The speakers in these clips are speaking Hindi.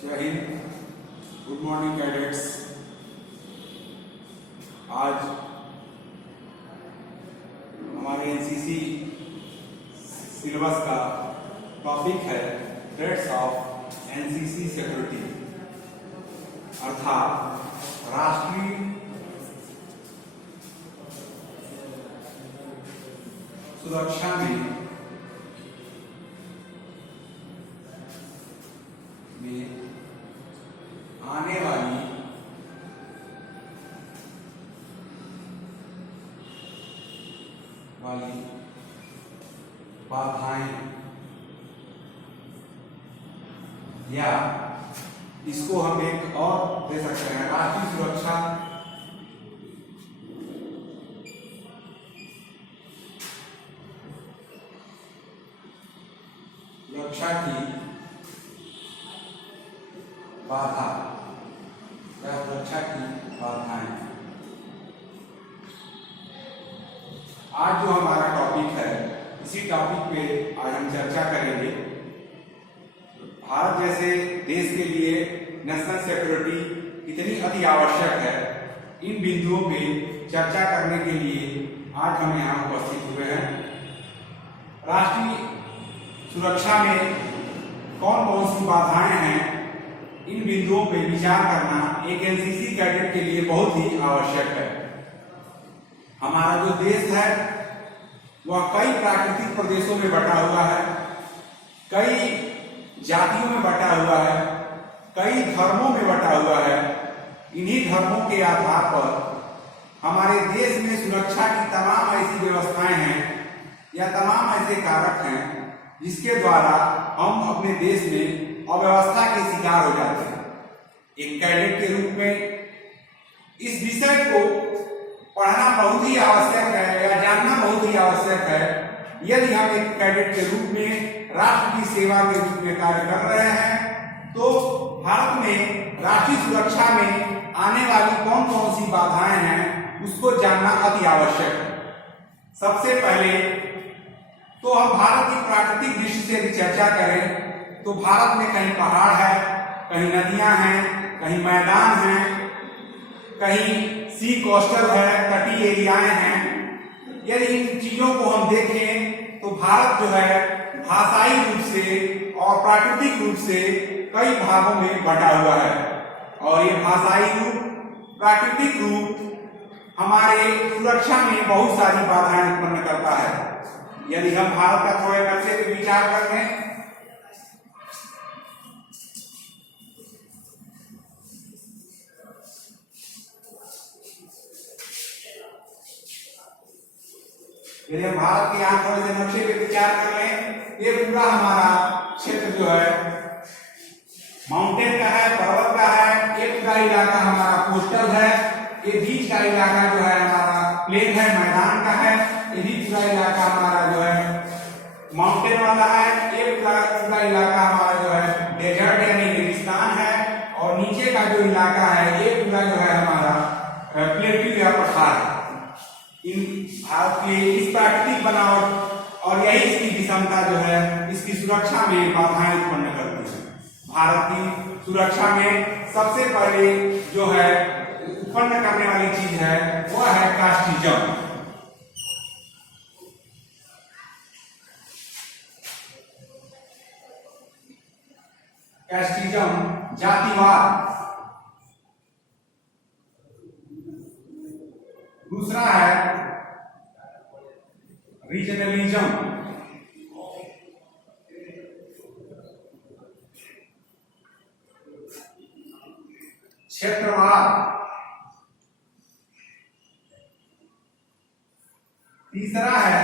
जय हिंद। Good morning cadets. आज हमारे एनसीसी सिलेबस का टॉपिक है थ्रेट्स ऑफ एनसीसी सिक्योरिटी, अर्थात राष्ट्रीय सुरक्षा में आने वाली बाधाएं या इसको हम एक और दे सकते हैं, राष्ट्रीय सुरक्षा की बाधा या सुरक्षा की बाधाएं। आज जो हमारा टॉपिक है, इसी टॉपिक पे आज हम चर्चा करेंगे। भारत जैसे देश के लिए नेशनल सिक्योरिटी कितनी अति आवश्यक है, इन बिंदुओं पे चर्चा करने के लिए आज हम यहाँ उपस्थित हुए हैं। राष्ट्रीय सुरक्षा में कौन कौन सी बाधाएं हैं, इन बिंदुओं पे विचार करना एक एनसीसी कैडेट के लिए बहुत ही आवश्यक है। हमारा जो देश है वह कई प्राकृतिक प्रदेशों में बटा हुआ है, कई जातियों में बटा हुआ है, कई धर्मों में बटा हुआ है। इन्हीं धर्मों के आधार पर हमारे देश में सुरक्षा की तमाम ऐसी व्यवस्थाएं हैं या तमाम ऐसे कारक हैं जिसके द्वारा हम अपने देश में अव्यवस्था के शिकार हो जाते हैं। एक कैडेट के रूप में इस विषय को पढ़ना बहुत ही आवश्यक है या जानना बहुत ही आवश्यक है। यदि हम एक कैडेट के रूप में राष्ट्र की सेवा के रूप में कार्य कर रहे हैं तो भारत में राष्ट्रीय सुरक्षा में आने वाली कौन कौन सी बाधाएं हैं उसको जानना अति आवश्यक है। सबसे पहले तो हम भारत की प्राकृतिक दृष्टि से यदि चर्चा करें तो भारत में कहीं पहाड़ है, कहीं नदियां हैं, कहीं मैदान हैं, कहीं सी कोस्टल है, तटीय एरियाएं हैं। यदि इन चीजों को हम देखें तो भारत जो है भाषाई रूप से और प्राकृतिक रूप से कई भागों में बटा हुआ है और ये भाषाई रूप, प्राकृतिक रूप हमारे सुरक्षा में बहुत सारी बाधाएं उत्पन्न करता है। यदि हम भारत का थोड़े नक्शे पे विचार करें यदि हम भारत के यहाँ थोड़े से नक्शे पे विचार कर लें, ये पूरा हमारा क्षेत्र जो है माउंटेन का है, पर्वत का है। एक पूरा इलाका हमारा कोस्टल है, ये बीच का इलाका जो है हमारा प्लेन है, मैदान का है। ये भी पूरा इलाका हमारा जो है माउंटेन वाला है। एक पूरा इलाका हमारा जो है डेजर्ट यानी रेगिस्तान है और नीचे का जो इलाका है ये पूरा जो है हमारा प्लेट्यू या पठार है। इन भारत की इस प्राकृतिक बनावट और यही इसकी विषमता जो है इसकी सुरक्षा में बाधाएं उत्पन्न करती है। भारत की सुरक्षा में सबसे पहले जो है उत्पन्न करने वाली चीज है वह है कास्टिज्म। कास्टिज्म जातिवाद। दूसरा है रीजनलिज्म। क्षेत्रवाद। तीसरा है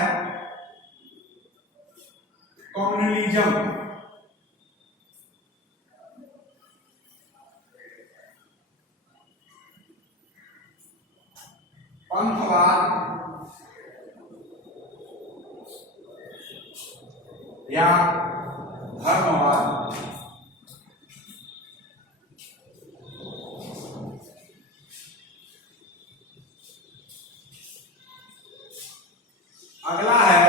कम्युनलिज्म। पंथवाद या धर्मवाद। अगला है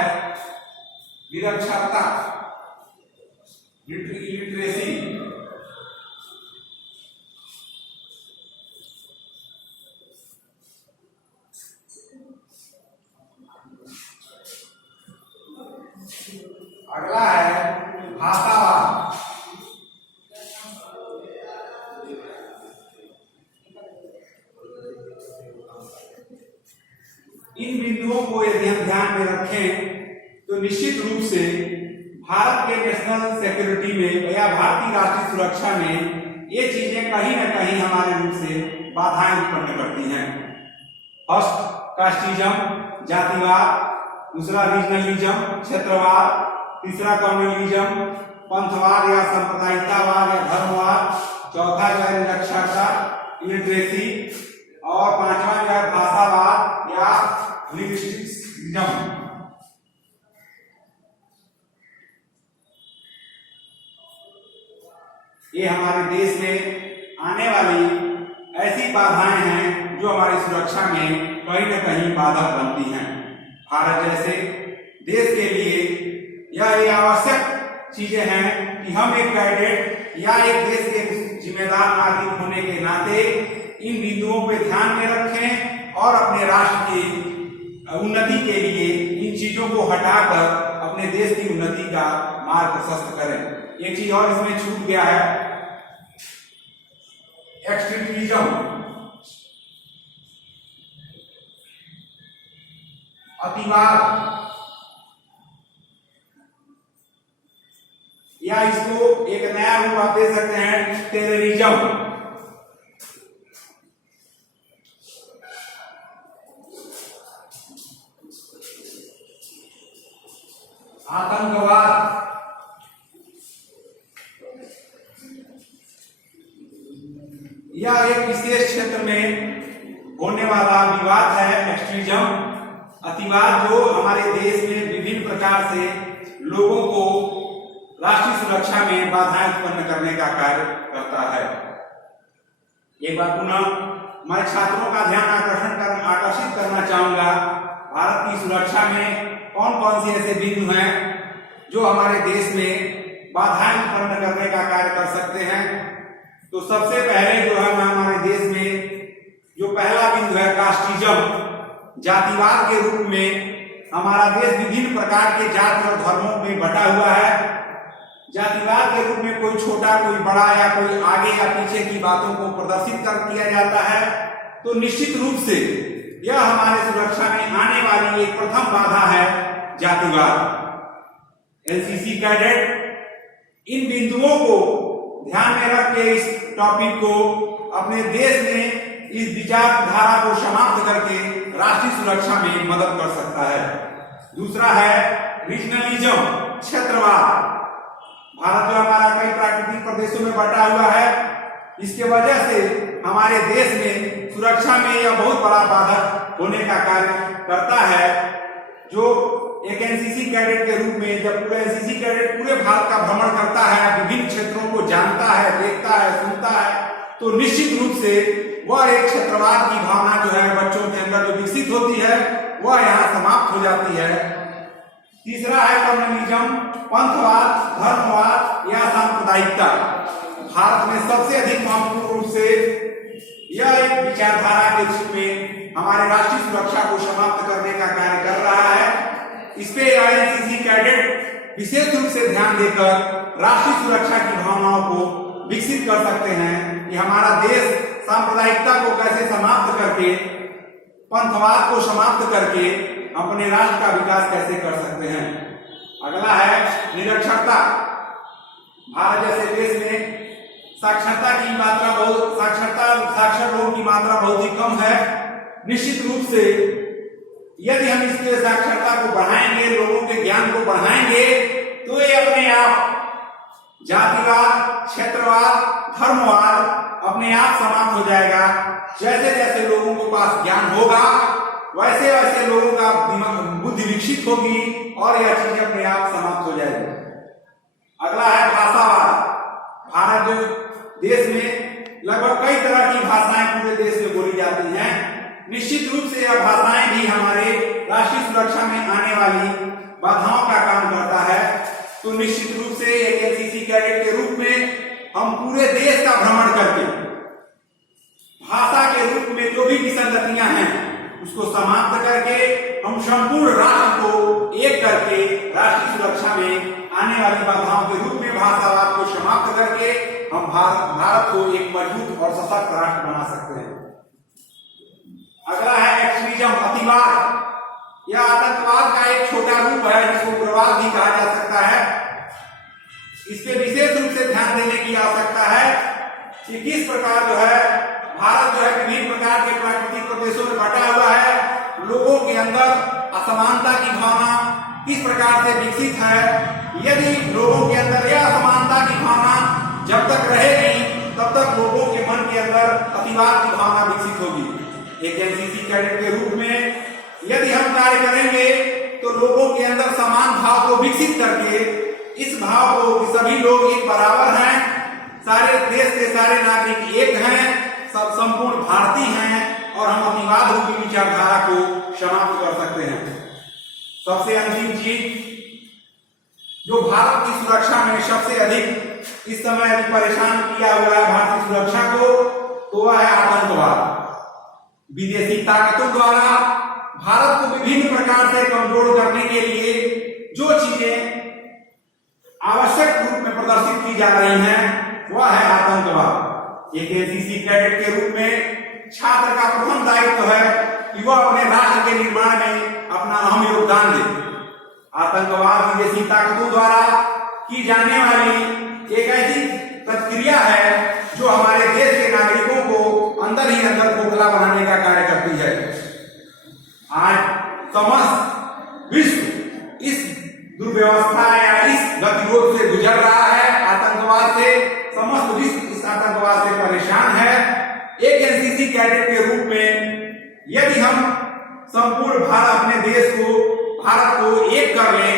निरक्षरता, लिटरेसी। अगला है भाषावाद। इन बिंदुओं को यदि हम ध्यान में रखें तो निश्चित रूप से भारत के नेशनल सिक्योरिटी में या भारतीय राष्ट्रीय सुरक्षा में ये चीजें कहीं न कहीं हमारे रूप से बाधाएं उत्पन्न करती हैं। फर्स्ट, कास्टिज्म, जातिवाद, दूसरा रीजनलिज्म, क्षेत्रवाद, तीसरा कम्युनलिज्म, पंथवाद या सांप्रदायिकतावाद या धर्मवाद, चौथा जो है निरक्षरता, इलिटरेसी, और पांचवा जो है भाषावाद या लिंग्विस्टिक्स। ये हमारे देश में आने वाली ऐसी बाधाएं हैं जो हमारी सुरक्षा में कहीं न कहीं बाधक बनती हैं। भारत जैसे देश के लिए यह आवश्यक चीजें हैं कि हम एक कैडेट या एक देश के जिम्मेदार नागरिक होने के नाते इन बिंदुओं पर ध्यान में रखें और अपने राष्ट्र की उन्नति के लिए इन चीजों को हटाकर अपने देश की उन्नति का मार्ग प्रशस्त करें। एक चीज और इसमें छूट गया है, एक्सट्रीमिज्म, अतिवाद, या इसको एक नया रूप आप दे सकते हैं टेररिज्म। आतंकवाद, यह एक विशेष क्षेत्र में होने वाला विवाद है। एक्सट्रीमिज्म, अतिवाद, जो हमारे देश में विभिन्न प्रकार से लोगों को राष्ट्रीय सुरक्षा में बाधाएं उत्पन्न करने का कार्य करता है। एक बार पुनः मैं छात्रों का ध्यान आकर्षित करना चाहूंगा, भारत की सुरक्षा में कौन कौन से ऐसे बिंदु हैं जो हमारे देश में बाधाएं उत्पन्न करने का कार्य कर सकते हैं। तो सबसे पहले जो है हमारे देश में जो पहला बिंदु है कास्टिज्म, जातिवाद के रूप में हमारा देश विभिन्न प्रकार के जाति और धर्मों में बटा हुआ है। जातिवाद के रूप में कोई छोटा, कोई बड़ा, या कोई आगे या पीछे की बातों को प्रदर्शित कर किया जाता है। तो निश्चित रूप से यह हमारे सुरक्षा में आने वाली एक प्रथम बाधा है जातिवाद। एनसीसी कैडेट इन बिंदुओं को ध्यान में रख के इस टॉपिक को अपने देश में इस विचारधारा को समाप्त करके राष्ट्रीय सुरक्षा में मदद कर सकता है। दूसरा है रीजनलिज्म, क्षेत्रवाद। भारत जो हमारा कई प्राकृतिक प्रदेशों में बटा हुआ है, इसके वजह से हमारे देश में सुरक्षा में यह बहुत बड़ा बाधक होने का कार्य करता है। जो एक एनसीसी कैडेट के रूप में जब पूरा एनसीसी कैडेट पूरे भारत का भ्रमण करता है, विभिन्न क्षेत्रों को जानता है, देखता है, सुनता है, तो निश्चित रूप से वह एक क्षेत्रवाद की भावना जो है बच्चों के अंदर जो विकसित होती है वह यहाँ समाप्त हो जाती है। तीसरा है कम्युनलिज्म, पंथवाद, धर्मवाद या सांप्रदायिकता। भारत में सबसे अधिक महत्वपूर्ण रूप से यह एक विचारधारा के रूप में हमारे राष्ट्रीय सुरक्षा को समाप्त करने का कार्य कर रहा है। इस पे एनसीसी कैडेट विशेष रूप से ध्यान देकर राष्ट्रीय सुरक्षा की भावनाओं को विकसित कर सकते हैं कि हमारा देश सांप्रदायिकता को कैसे समाप्त करके, पंथवाद को समाप्त करके अपने राष्ट्र का विकास कैसे कर सकते हैं। अगला है निरक्षरता। भारत जैसे देश में साक्षरता की मात्रा साक्षर लोगों की मात्रा बहुत ही कम है। निश्चित रूप से यदि हम इसके साक्षरता को बढ़ाएंगे, लोगों के ज्ञान को बढ़ाएंगे, तो ये अपने आप जातिवाद, क्षेत्रवाद, धर्मवाद अपने आप समाप्त हो जाएगा। जैसे जैसे लोगों के पास ज्ञान होगा वैसे वैसे लोगों का बुद्धि विकसित होगी और यह चीज अपने आप समाप्त हो जाएगी। अगला है भाषावाद। भारत जो देश में लगभग कई तरह की भाषाएं पूरे देश में बोली जाती हैं। निश्चित रूप से यह भाषाएं भी हमारे राष्ट्रीय सुरक्षा में आने वाली बाधाओं का काम करता है। तो निश्चित रूप से एक एनसीसी कैडेट के रूप में हम पूरे देश का भ्रमण करके भाषा के रूप में जो भी विसंगतियां हैं उसको समाप्त करके हम संपूर्ण राष्ट्र को एक करके राष्ट्रीय सुरक्षा में आने वाली बाधाओं के रूप में भाषावाद को समाप्त करके हम भारत को एक मजबूत और सशक्त राष्ट्र बना सकते हैं। अगला है एक्सट्रीमिज्म, अतिवाद। यह आतंकवाद का एक छोटा रूप है जिसको उग्रवाद भी कहा जा सकता है। इस पे विशेष रूप से ध्यान देने की आवश्यकता है कि किस प्रकार जो है भारत जो है विभिन्न प्रकार के प्राकृतिक प्रदेशों में बटा हुआ है, लोगों के अंदर असमानता की भावना किस प्रकार से विकसित है। यदि लोगों के अंदर यह असमानता की भावना जब तक रहेगी तब तक लोगों के मन के अंदर अतिवाद की भावना विकसित होगी। एक एनसीसी कैडेट के रूप में यदि हम कार्य करेंगे तो लोगों के अंदर समान भाव को विकसित करके इस भाव को कि सभी लोग एक बराबर हैं, सारे देश के सारे नागरिक एक हैं, सब संपूर्ण भारतीय हैं और हम अतिवाद रूपी विचारधारा को समाप्त कर सकते हैं। सबसे अंतिम चीज जो भारत की सुरक्षा में सबसे अधिक इस समय अभी परेशान किया हुआ है भारतीय सुरक्षा को, तो वह है आतंकवाद। विदेशी ताकतों द्वारा भारत को विभिन्न प्रकार से कमजोर करने के लिए जो चीजें आवश्यक रूप में प्रदर्शित की जा रही हैं वह है आतंकवाद। एक एनसीसी कैडेट के रूप में छात्र का प्रथम दायित्व है कि वह अपने राष्ट्र के निर्माण में अपना अहम योगदान दे। आतंकवाद विदेशी ताकतों द्वारा की जाने वाली एक ऐसी प्रतिक्रिया है जो हमारे देश के नागरिकों को अंदर ही अंदर खोखला बनाने का कार्य करती है। आज समस्त विश्व इस दुर्व्यवस्था या इस गतिरोध से गुजर रहा है, आतंकवाद से समस्त विश्व इस आतंकवाद से परेशान है। एक एनसीसी कैडेट के रूप में यदि हम संपूर्ण भारत अपने देश को भारत को एक कर लें